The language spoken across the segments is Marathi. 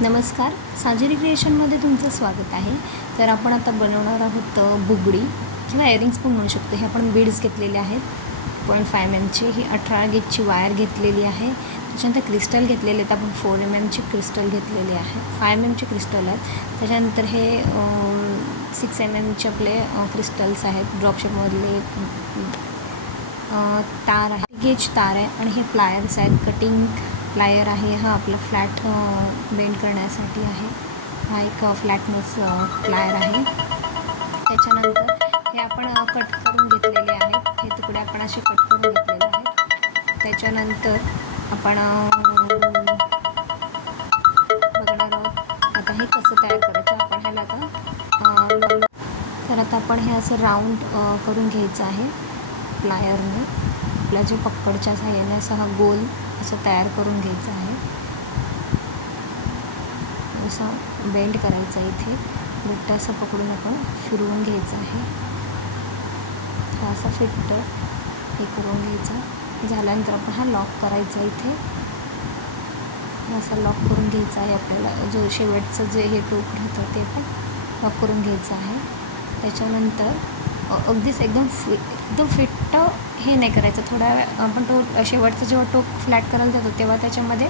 नमस्कार. साजेरी क्रिएशनमध्ये तुमचं स्वागत आहे. तर आपण आता बनवणार आहोत बुगडी किंवा एअरिंग्स पण म्हणू शकतो. हे आपण बीड्स घेतलेले आहेत. पॉईंट फाय एम एमची ही अठरा गेजची वायर घेतलेली आहे. त्याच्यानंतर क्रिस्टल घेतलेले आहेत. आपण फोर एम एमची क्रिस्टल घेतलेली आहे. फाय एम एमचे क्रिस्टल आहेत. त्याच्यानंतर हे सिक्स एम एमचे आपले क्रिस्टल्स आहेत. ड्रॉपशेपमधले तार आहे गेज तार आहे आणि हे प्लायर्स आहेत. कटिंग प्लायर आहे. हा आपला फ्लॅट बेंड करण्यासाठी आहे. हा एक फ्लॅटनेस प्लायर आहे. त्याच्यानंतर हे आपण कट करून घेतलेले आहेत. हे तुकडे आपण असे कट करून घेतलेले आहेत. त्याच्यानंतर आपण बघणार आहोत. आता हे कसं तयार करायचं? आपण ह्याला आता तर आता आपण हे असं राऊंड करून घ्यायचं आहे. प्लायरने. आपल्या जो पक्कडच्या साह्याने असा हा गोल असं तयार करून घ्यायचं आहे. असं बेंड करायचा इथे. बुट्टा असं पकडून आपण फिरवून घ्यायचं आहे. हा असा फिट्ट हे करून घ्यायचा. झाल्यानंतर आपण हा लॉक करायचा इथे. असा लॉक करून घ्यायचा आहे आपल्याला. जो शेवटचं जे हे टोक राहतं ते पण लॉक करून घ्यायचं आहे. त्याच्यानंतर अगदीच एकदम फि एकदम फिट्ट हे नाही करायचं. थोड्या वेळ आपण तो शेवटचं जेव्हा टोक फ्लॅट करायला जातो तेव्हा त्याच्यामध्ये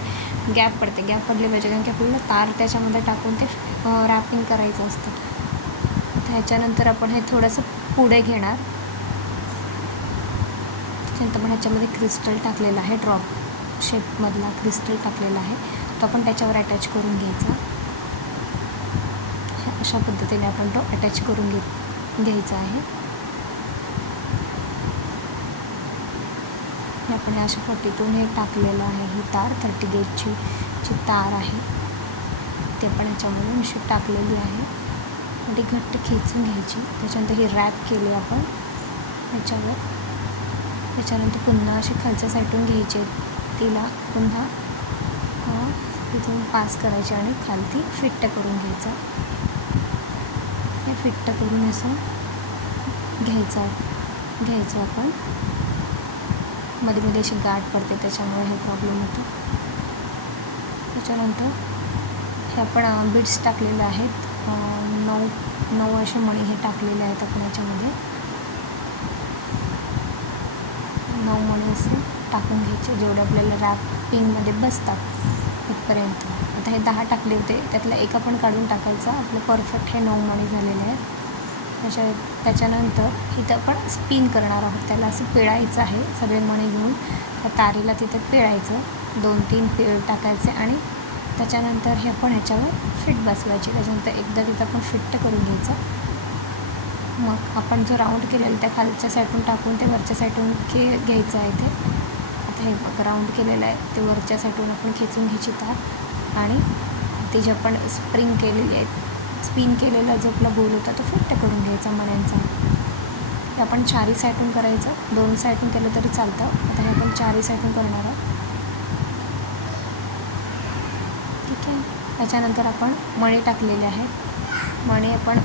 गॅप पडते. गॅप पडले पाहिजे. कारण की आपल्याला तार त्याच्यामध्ये टाकून ते रॅपिंग करायचं असतं. त्याच्यानंतर आपण हे थोडंसं पुढे घेणार. त्याच्यानंतर आपण ह्याच्यामध्ये क्रिस्टल टाकलेला आहे. ड्रॉप शेपमधला क्रिस्टल टाकलेला आहे. तो आपण त्याच्यावर अटॅच करून घ्यायचा. अशा पद्धतीने आपण तो अटॅच करून घे घ्यायचा आहे. हे आपण अशा पट्टीतून हे टाकलेलं आहे. ही तार थर्टी गेटची जी तार आहे ते पण याच्यामध्ये अशी टाकलेली आहे. आणि ती घट्ट खेचून घ्यायची. त्याच्यानंतर ही रॅप केली आपण. याच्यावर. त्याच्यानंतर पुन्हा अशी खालच्या साईडून घ्यायची. तिला पुन्हा तिथून पास करायची आणि खालती फिट्ट करून घ्यायचं. हे फिट्ट करून असं घ्यायचं घ्यायचं आपण. मध्ये मध्ये अशी गाठ पडते त्याच्यामुळे हे प्रॉब्लेम होतो. त्याच्यानंतर हे आपण बिट्स टाकलेले आहेत. नऊ नऊ असे मणी हे टाकलेले आहेत आपण याच्यामध्ये. नऊ मणी असे टाकून घ्यायचे जेवढे आपल्याला रॅपिंगमध्ये बसतात इथपर्यंत. आता हे दहा टाकले होते त्यातला एक आपण काढून टाकायचा. आपलं परफेक्ट हे नऊ मणी झालेले आहेत. त्याच्या त्याच्यानंतर इथं आपण स्पिन करणार आहोत. त्याला असं पिळायचं आहे. सगळे मणी घेऊन त्या तारीला तिथे पिळायचं. दोन तीन पिळ टाकायचे आणि त्याच्यानंतर हे आपण ह्याच्यावर फिट बसवायची. त्याच्यानंतर एकदा तिथं आपण फिट्ट करून घ्यायचं. मग आपण जो राऊंड केलेलं त्या खालच्या साईडून टाकून ते वरच्या साईडून घे घ्यायचं आहे ते. आता हे बघ राऊंड केलेलं आहे. ते वरच्या साईडून आपण खेचून घ्यायची तार आणि ते जे आपण स्प्रिंग केलेली आहे स्पिन केलेला जो आपला गोल होता तो फिट्ट करून घ्यायचा मण्यांचा हे आपण चारही साईडून करायचं. दोन साईडून केलं तरी चालतं. आता हे आपण चारी साईडून करणार आहोत. ठीक आहे. त्याच्यानंतर आपण मणी टाकलेले आहेत. मणी आपण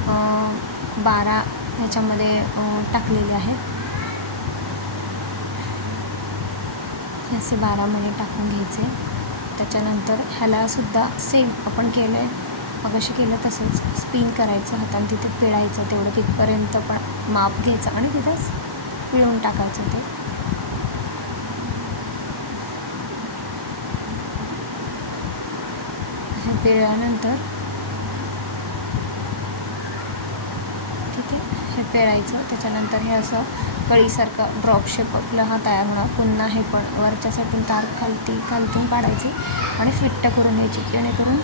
बारा ह्याच्यामध्ये टाकलेले आहेत. असे बारा मणी टाकून घ्यायचे. त्याच्यानंतर ह्यालासुद्धा सेम आपण केलं आहे मग असे केलं तसंच. स्पिन करायचं हाताने तिथे पिळायचं तेवढं तिथपर्यंत पण माप घ्यायचं आणि तिथंच पिळून टाकायचं ते. हे पिळल्यानंतर ठीक आहे हे पिळायचं. त्याच्यानंतर हे असं कळीसारखं ड्रॉप शेप आपला हा तयार होणार. पुन्हा हे पण वरच्या साईडून तार खालती खालतून काढायची आणि फिट्ट करून घ्यायची. जेणेकरून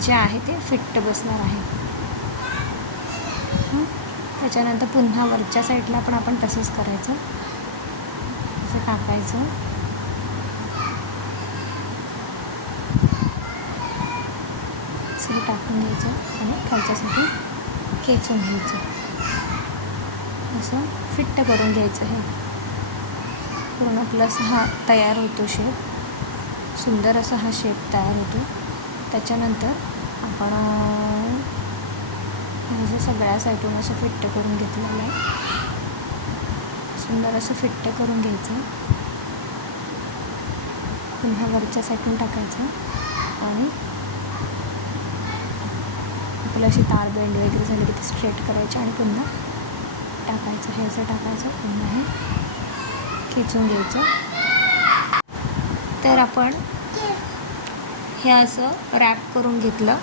जे आहे ते फिट्ट बसणार आहे. त्याच्यानंतर पुन्हा वरच्या साईडला पण आपण तसंच करायचं. असं टाकायचं. असं हे टाकून घ्यायचं आणि खालच्यासाठी खेचून घ्यायचं. असं फिट्ट करून घ्यायचं हे. पूर्ण प्लस हा तयार होतो शेप सुंदर असा हा शेप तयार होतो. त्याच्यानंतर आपण म्हणजे सगळ्या साईडून असं फिट्ट करून घेतलेलं आहे. सुंदर असं फिट्ट करून घ्यायचं. पुन्हा वरच्या साईडून टाकायचं. आणि आपलं अशी ताळबेंड वगैरे झाली की ते स्ट्रेट करायचे आणि पुन्हा टाकायचं. हे असं टाकायचं. पुन्हा हे खेचून घ्यायचं. तर आपण हे असं रॅप करून घेतलं.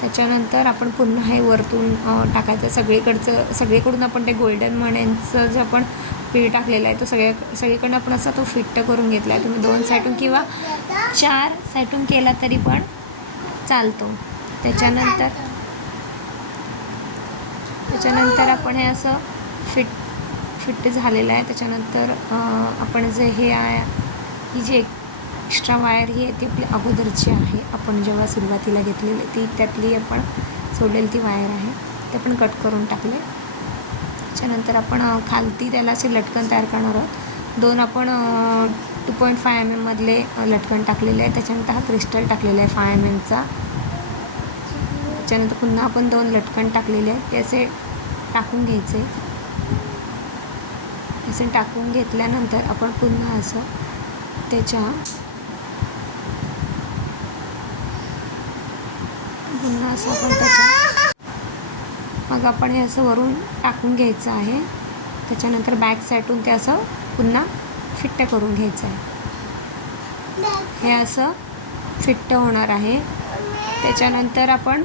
त्याच्यानंतर आपण पुन्हा हे वरतून टाकायचं. सगळीकडचं सगळीकडून आपण ते गोल्डन मण्यांचं जे आपण पीठ टाकलेलं आहे तो सगळ्या सगळीकडनं आपण असा तो फिट्ट करून घेतला आहे तुम्ही दोन साईटून किंवा चार साईटून केला तरी पण चालतो. त्याच्यानंतर त्याच्यानंतर आपण हे असं फिट फिट्ट झालेलं आहे. त्याच्यानंतर आपण जे हे आहे ही जी एक्स्ट्रा वायर ही आहे ती आपली अगोदरची आहे. आपण जेव्हा सुरुवातीला घेतलेली ती त्यातली आपण सोडलेली ती वायर आहे. ते पण कट करून टाकले. त्याच्यानंतर आपण खालती त्याला असे लटकन तयार करणार आहोत. दोन आपण टू पॉईंट फाय एम एममधले लटकन टाकलेले आहे त्याच्यानंतर हा क्रिस्टल टाकलेला आहे फाय एम एमचा त्याच्यानंतर पुन्हा आपण दोन लटकन टाकलेले आहेत. ते असे टाकून घ्यायचे. असे टाकून घेतल्यानंतर आपण पुन्हा असं त्याच्या पुन्हा असं आपण त्याच्या मग आपण हे असं वरून टाकून घ्यायचं आहे. त्याच्यानंतर बॅक साईडून ते असं पुन्हा फिट्ट करून घ्यायचं आहे. हे असं फिट्ट होणार आहे. त्याच्यानंतर आपण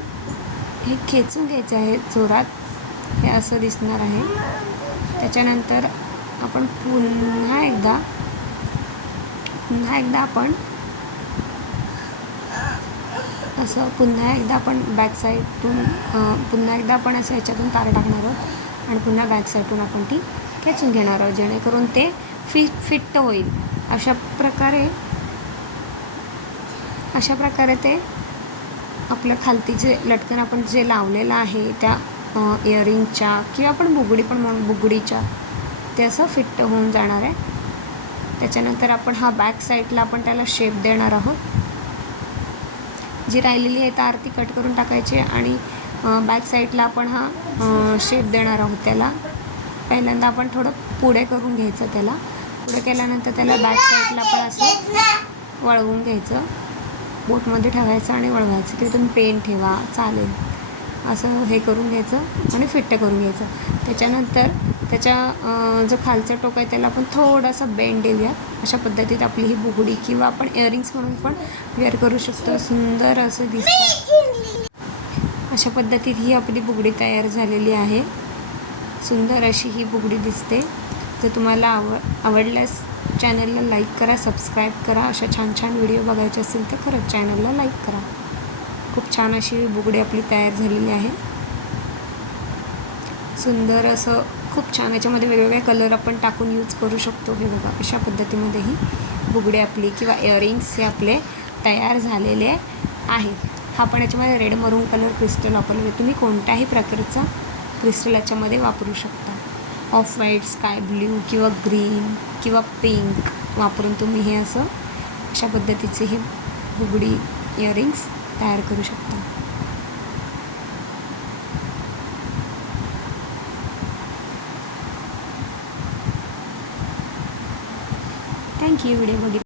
हे खेचून घ्यायचं आहे जोरात. हे असं दिसणार आहे. त्याच्यानंतर आपण पुन्हा एकदा पुन्हा एकदा आपण असं पुन्हा एकदा आपण बॅक साईडतून पुन्हा एकदा आपण असं ह्याच्यातून तार टाकणार आहोत आणि पुन्हा बॅक साईडतून आपण ती खेचून घेणार आहोत जेणेकरून ते फिट फिट्ट होईल. अशा प्रकारे अशा प्रकारे ते आपलं खालती जे लटकन आपण जे लावलेलं आहे त्या इयरिंगच्या किंवा आपण बुगडी पण म्हणू बुगडीच्या ते असं फिट्ट होऊन जाणार आहे. त्याच्यानंतर आपण हा बॅक साईडला आपण त्याला शेप देणार आहोत. जी राहिलेली आहे तार ती कट करून टाकायची आणि बॅक साईडला आपण हा शेप देणार आहोत त्याला. पहिल्यांदा आपण थोडं पुढे करून घ्यायचं त्याला. पुढे केल्यानंतर त्याला बॅक साईडला आपण असं वळवून घ्यायचं. बोटमध्ये ठेवायचं आणि वळवायचं. किंवा तुम्ही पेन ठेवा. चालेल. असं हे करून घ्यायचं आणि फिट्ट करून घ्यायचं. त्याच्यानंतर त्याच्या जो खालचा टोक आहे त्याला आपण थोडासा बेंड देऊया. अशा पद्धतीत आपली ही बुगडी किंवा आपण इयरिंग्स म्हणून पण वेअर करू शकतो. सुंदर असं दिसतं. अशा पद्धतीत ही आपली बुगडी तयार झालेली आहे. सुंदर अशी ही बुगडी दिसते. जर तुम्हाला आव आवडल्यास चॅनलला लाईक करा सबस्क्राईब करा. अशा छान छान व्हिडिओ बघायचे असेल तर खरंच चॅनलला लाईक करा. खूप छान अशी बुगडी आपली तयार झालेली आहे. सुंदर असं खूप छान याच्यामध्ये वेगवेगळे कलर आपण टाकून यूज करू शकतो. हे बघा अशा पद्धतीमध्ये ही बुगडी आपली किंवा इयरिंग्स हे आपले तयार झालेले आहेत हा पण याच्यामध्ये रेड मरून कलर क्रिस्टल वापरले तुम्ही कोणत्याही प्रकारचा क्रिस्टल याच्यामध्ये वापरू शकता. ऑफ व्हाईट स्काय ब्ल्यू किंवा ग्रीन किंवा पिंक वापरून तुम्ही हे असं अशा पद्धतीचे हे बुगडी इयरिंग्स तयार करू शकता. थँक्यू व्हिडिओ बघितला